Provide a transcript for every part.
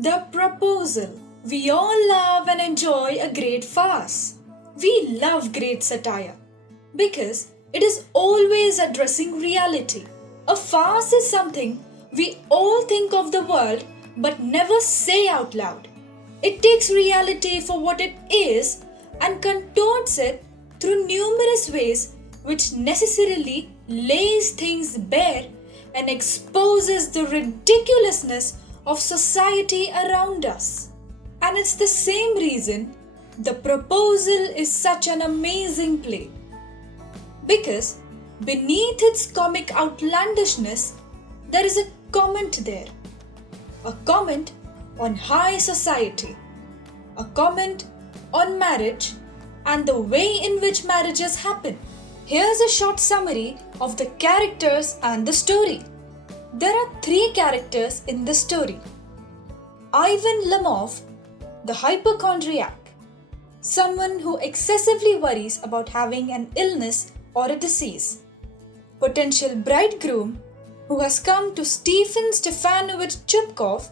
The proposal. We all love and enjoy a great farce. We love great satire because it is always addressing reality. A farce is something we all think of the world but never say out loud. It takes reality for what it is and contorts it through numerous ways, which necessarily lays things bare and exposes the ridiculousness of society around us. And it's the same reason the proposal is such an amazing play. Because beneath its comic outlandishness, there is a comment there. A comment on high society. A comment on marriage and the way in which marriages happen. Here's a short summary of the characters and the story. There are 3 characters in the story. Ivan Lomov, the hypochondriac, someone who excessively worries about having an illness or a disease. Potential bridegroom who has come to Stephen Stefanovich Chupkov,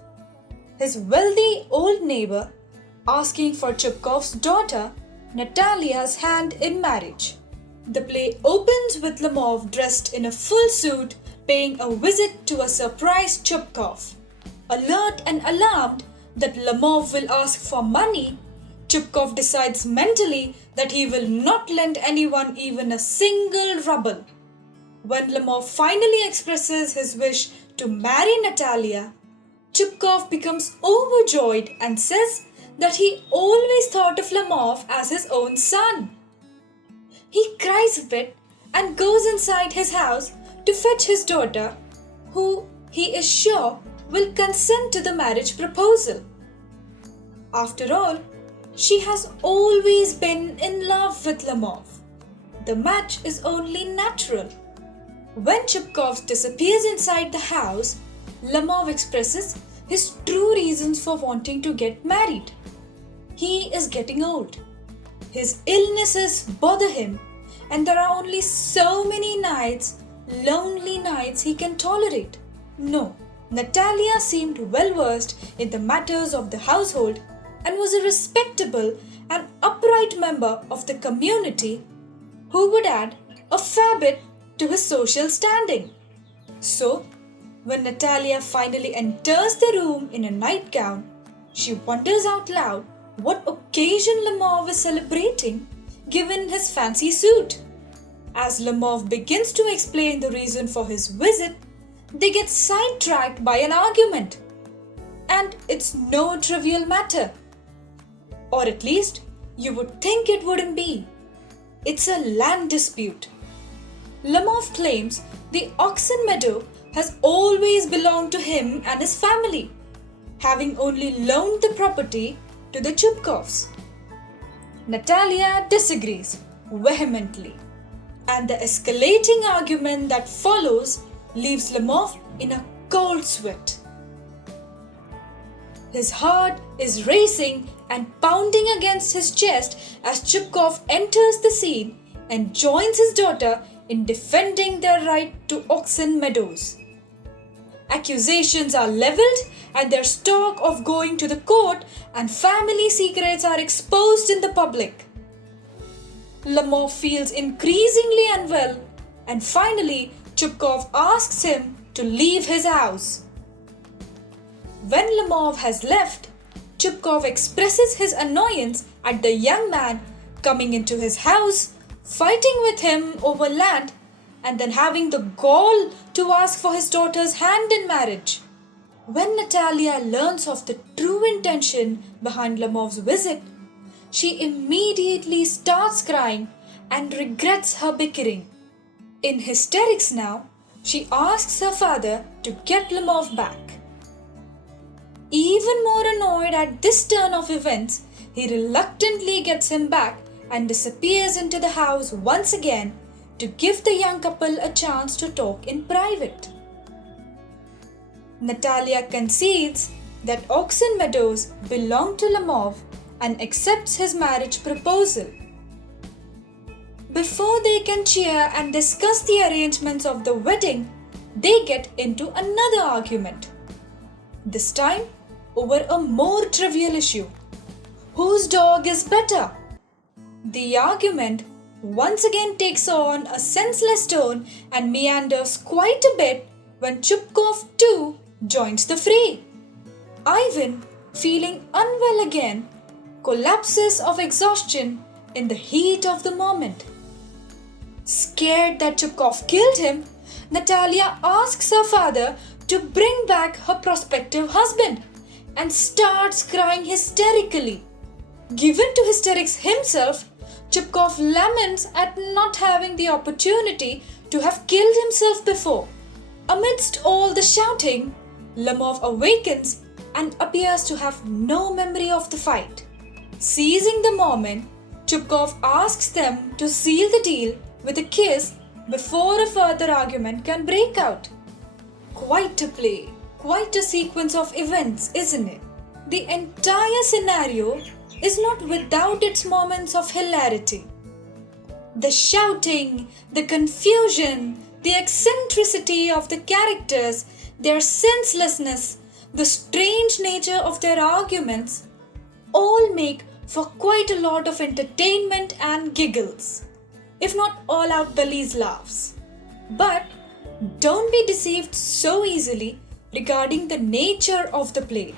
his wealthy old neighbor, asking for Chupkov's daughter Natalia's hand in marriage. The play opens with Lomov dressed in a full suit paying a visit to a surprised Chupkov. Alert and alarmed that Lomov will ask for money, Chupkov decides mentally that he will not lend anyone even a single ruble. When Lomov finally expresses his wish to marry Natalia, Chupkov becomes overjoyed and says that he always thought of Lomov as his own son. He cries a bit and goes inside his house to fetch his daughter, who he is sure will consent to the marriage proposal. After all, she has always been in love with Lomov. The match is only natural. When Chupkov disappears inside the house, Lomov expresses his true reasons for wanting to get married. He is getting old. His illnesses bother him, and there are only so many nights, lonely nights, he can tolerate. No, Natalia seemed well versed in the matters of the household and was a respectable and upright member of the community who would add a fair bit to his social standing. So, when Natalia finally enters the room in a nightgown, she wonders out loud what occasion Lomov is celebrating given his fancy suit. As Lomov begins to explain the reason for his visit, they get sidetracked by an argument. And it's no trivial matter. Or at least, you would think it wouldn't be. It's a land dispute. Lomov claims the oxen meadow has always belonged to him and his family, having only loaned the property to the Chupkovs. Natalia disagrees vehemently, and the escalating argument that follows leaves Lomov in a cold sweat. His heart is racing and pounding against his chest as Chupkov enters the scene and joins his daughter in defending their right to oxen meadows. Accusations are leveled and their talk of going to the court and family secrets are exposed in the public. Lomov feels increasingly unwell and finally Chupkov asks him to leave his house. When Lomov has left, Chupkov expresses his annoyance at the young man coming into his house, fighting with him over land, and then having the gall to ask for his daughter's hand in marriage. When Natalia learns of the true intention behind Lomov's visit, she immediately starts crying and regrets her bickering. In hysterics now, she asks her father to get Lomov back. Even more annoyed at this turn of events, he reluctantly gets him back and disappears into the house once again to give the young couple a chance to talk in private. Natalia concedes that oxen meadows belong to Lomov and accepts his marriage proposal. Before they can cheer and discuss the arrangements of the wedding, they get into another argument. This time, over a more trivial issue. Whose dog is better? The argument once again takes on a senseless tone and meanders quite a bit when Chekhov too joins the fray. Ivan, feeling unwell again, collapses of exhaustion in the heat of the moment. Scared that Chekhov killed him, Natalia asks her father to bring back her prospective husband and starts crying hysterically. Given to hysterics himself, Chekhov laments at not having the opportunity to have killed himself before. Amidst all the shouting, Lemov awakens and appears to have no memory of the fight. Seizing the moment, Chekhov asks them to seal the deal with a kiss before a further argument can break out. Quite a play, quite a sequence of events, isn't it? The entire scenario is not without its moments of hilarity. The shouting, the confusion, the eccentricity of the characters, their senselessness, the strange nature of their arguments, all make for quite a lot of entertainment and giggles, if not all-out belly's laughs. But don't be deceived so easily regarding the nature of the play.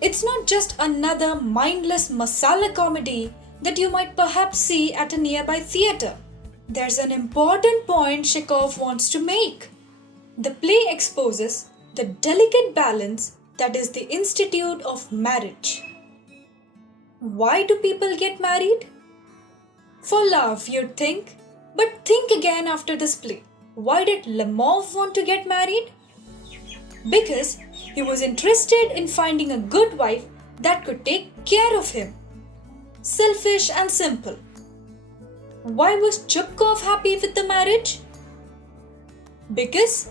It's not just another mindless masala comedy that you might perhaps see at a nearby theatre. There's an important point Chekhov wants to make. The play exposes the delicate balance that is the institute of marriage. Why do people get married? For love, you'd think. But think again after this play. Why did Lemov want to get married? Because he was interested in finding a good wife that could take care of him. Selfish and simple. Why was Chekhov happy with the marriage? Because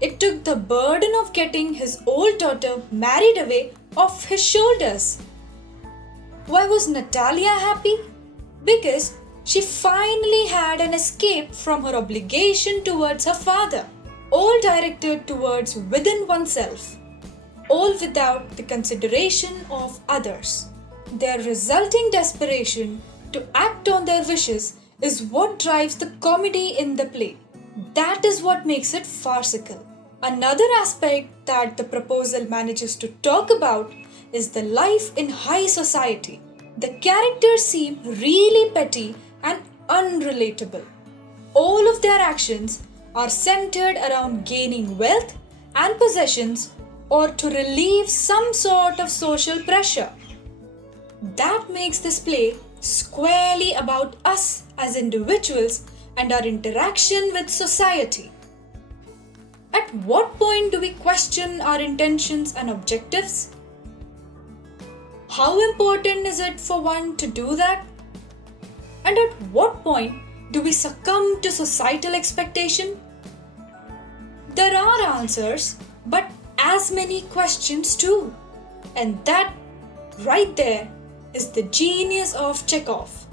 it took the burden of getting his old daughter married away off his shoulders. Why was Natalia happy? Because she finally had an escape from her obligation towards her father, all directed towards within oneself, all without the consideration of others. Their resulting desperation to act on their wishes is what drives the comedy in the play. That is what makes it farcical. Another aspect that the proposal manages to talk about is the life in high society. The characters seem really petty and unrelatable. All of their actions are centered around gaining wealth and possessions or to relieve some sort of social pressure. That makes this play squarely about us as individuals and our interaction with society. At what point do we question our intentions and objectives? How important is it for one to do that? And at what point do we succumb to societal expectation? There are answers, but as many questions too. And that, right there, is the genius of Chekhov.